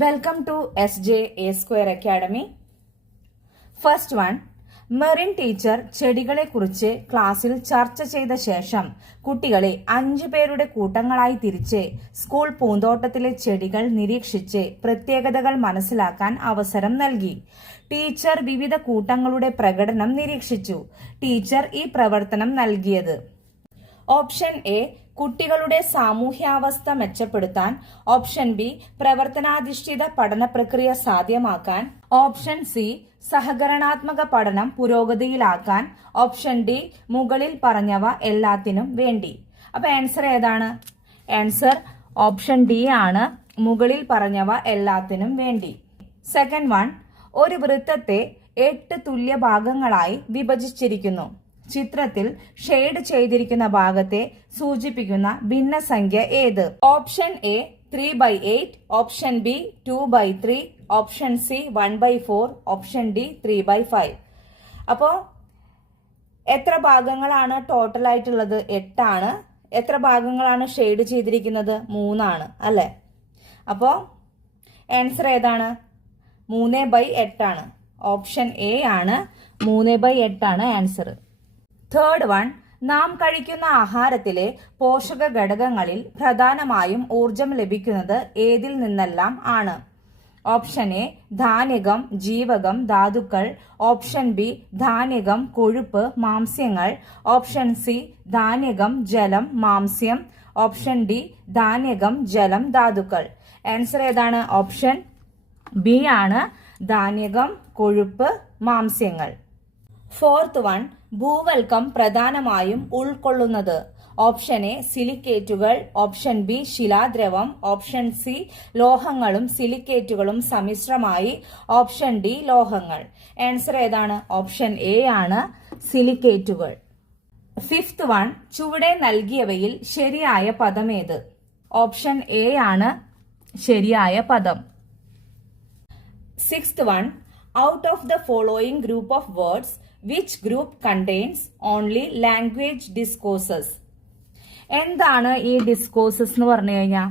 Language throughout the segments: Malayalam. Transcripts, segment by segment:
Welcome to SJ Square Academy. First one, Merin teacher ചെടികളെക്കുറിച്ച് ക്ലാസ്സിൽ ചർച്ച ചെയ്ത ശേഷം കുട്ടികളെ 5 പേരുടെ കൂട്ടങ്ങളായി തിരിച്ച് സ്കൂൾ പൂന്തോട്ടത്തിലെ ചെടികൾ നിരീക്ഷിച്ച് പ്രത്യേകതകൾ മനസ്സിലാക്കാൻ അവസരം നൽകി. ടീച്ചർ വിവിധ കൂട്ടങ്ങളുടെ പ്രകടനം നിരീക്ഷിച്ചു. ടീച്ചർ ഈ പ്രവർത്തനം നൽകിയത്: ഓപ്ഷൻ എ, കുട്ടികളുടെ സാമൂഹ്യാവസ്ഥ മെച്ചപ്പെടുത്താൻ. ഓപ്ഷൻ ബി, പ്രവർത്തനാധിഷ്ഠിത പഠന പ്രക്രിയ സാധ്യമാക്കാൻ. ഓപ്ഷൻ സി, സഹകരണാത്മക പഠനം പുരോഗതിയിലാക്കാൻ. ഓപ്ഷൻ ഡി, മുകളിൽ പറഞ്ഞവ എല്ലാത്തിനും വേണ്ടി. അപ്പൊ ആൻസർ ഏതാണ്? ആൻസർ ഓപ്ഷൻ ഡി ആണ്, മുകളിൽ പറഞ്ഞവ എല്ലാത്തിനും വേണ്ടി. സെക്കൻഡ് വൺ, ഒരു വൃത്തത്തെ 8 തുല്യ ഭാഗങ്ങളായി വിഭജിച്ചിരിക്കുന്നു. ചിത്രത്തിൽ ഷെയ്ഡ് ചെയ്തിരിക്കുന്ന ഭാഗത്തെ സൂചിപ്പിക്കുന്ന ഭിന്നസംഖ്യ ഏത്? Option A 3/8, option B 2/3, option C 1/4, option D 3/5. അപ്പോ എത്ര ഭാഗങ്ങളാണ് ടോട്ടൽ ആയിട്ടുള്ളത്? 8 ആണ്. എത്ര ഭാഗങ്ങളാണ് ഷെയ്ഡ് ചെയ്തിരിക്കുന്നത്? 3 ആണ് അല്ലെ? അപ്പോ ആൻസർ ഏതാണ്? 3/8 ആണ്. ഓപ്ഷൻ എ ആണ്, 3/8 ആണ് ആൻസർ. തേർഡ് വൺ, നാം കഴിക്കുന്ന ആഹാരത്തിലെ പോഷക ഘടകങ്ങളിൽ പ്രധാനമായും ഊർജം ലഭിക്കുന്നത് ഏതിൽ നിന്നെല്ലാം ആണ്? ഓപ്ഷൻ എ, ധാന്യകം, ജീവകം, ധാതുക്കൾ. ഓപ്ഷൻ ബി, ധാന്യകം, കൊഴുപ്പ്, മാംസ്യങ്ങൾ. ഓപ്ഷൻ സി, ധാന്യകം, ജലം, മാംസ്യം. ഓപ്ഷൻ ഡി, ധാന്യകം, ജലം, ധാതുക്കൾ. ആൻസർ ഏതാണ്? ഓപ്ഷൻ ബി ആണ്, ധാന്യകം, കൊഴുപ്പ്, മാംസ്യങ്ങൾ. ഫോർത്ത് വൺ, ഭൂവൽക്കം പ്രധാനമായും ഉൾക്കൊള്ളുന്നത്. ഓപ്ഷൻ എ, സിലിക്കേറ്റുകൾ. ഓപ്ഷൻ ബി, ശിലാദ്രവം. ഓപ്ഷൻ സി, ലോഹങ്ങളും സിലിക്കേറ്റുകളും സമ്മിശ്രമായി. ഓപ്ഷൻ ഡി, ലോഹങ്ങൾ. ആൻസർ ഏതാണ്? ഓപ്ഷൻ എ ആണ്, സിലിക്കേറ്റുകൾ. ഫിഫ്ത് വൺ, ചുവടെ നൽകിയവയിൽ ശരിയായ പദമേത്? ഓപ്ഷൻ എ ആണ് ശരിയായ പദം. Sixth one, out of the following group of words which group contains only language discourses? എന്താണ് ഈ ഡിസ്കോഴ്സസ് എന്ന് പറഞ്ഞു കഴിഞ്ഞാൽ?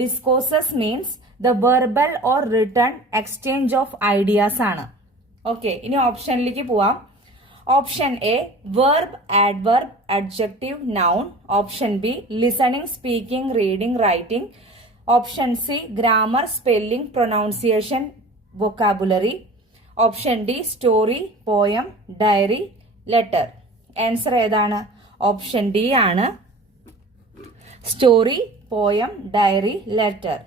Discourses means the verbal or written exchange of ideas ആണ്. ഓക്കെ, ഇനി ഓപ്ഷനിലേക്ക് പോവാം. Option A, verb, adverb, adjective, noun. Option B, listening, speaking, reading, writing. Option C, grammar, spelling, pronunciation, vocabulary. Option D, story, poem, diary, letter. Answer ഏതാണ്? ഓപ്ഷൻ ഡി ആണ്, സ്റ്റോറി, പോയം, ഡയറി, ലെറ്റർ.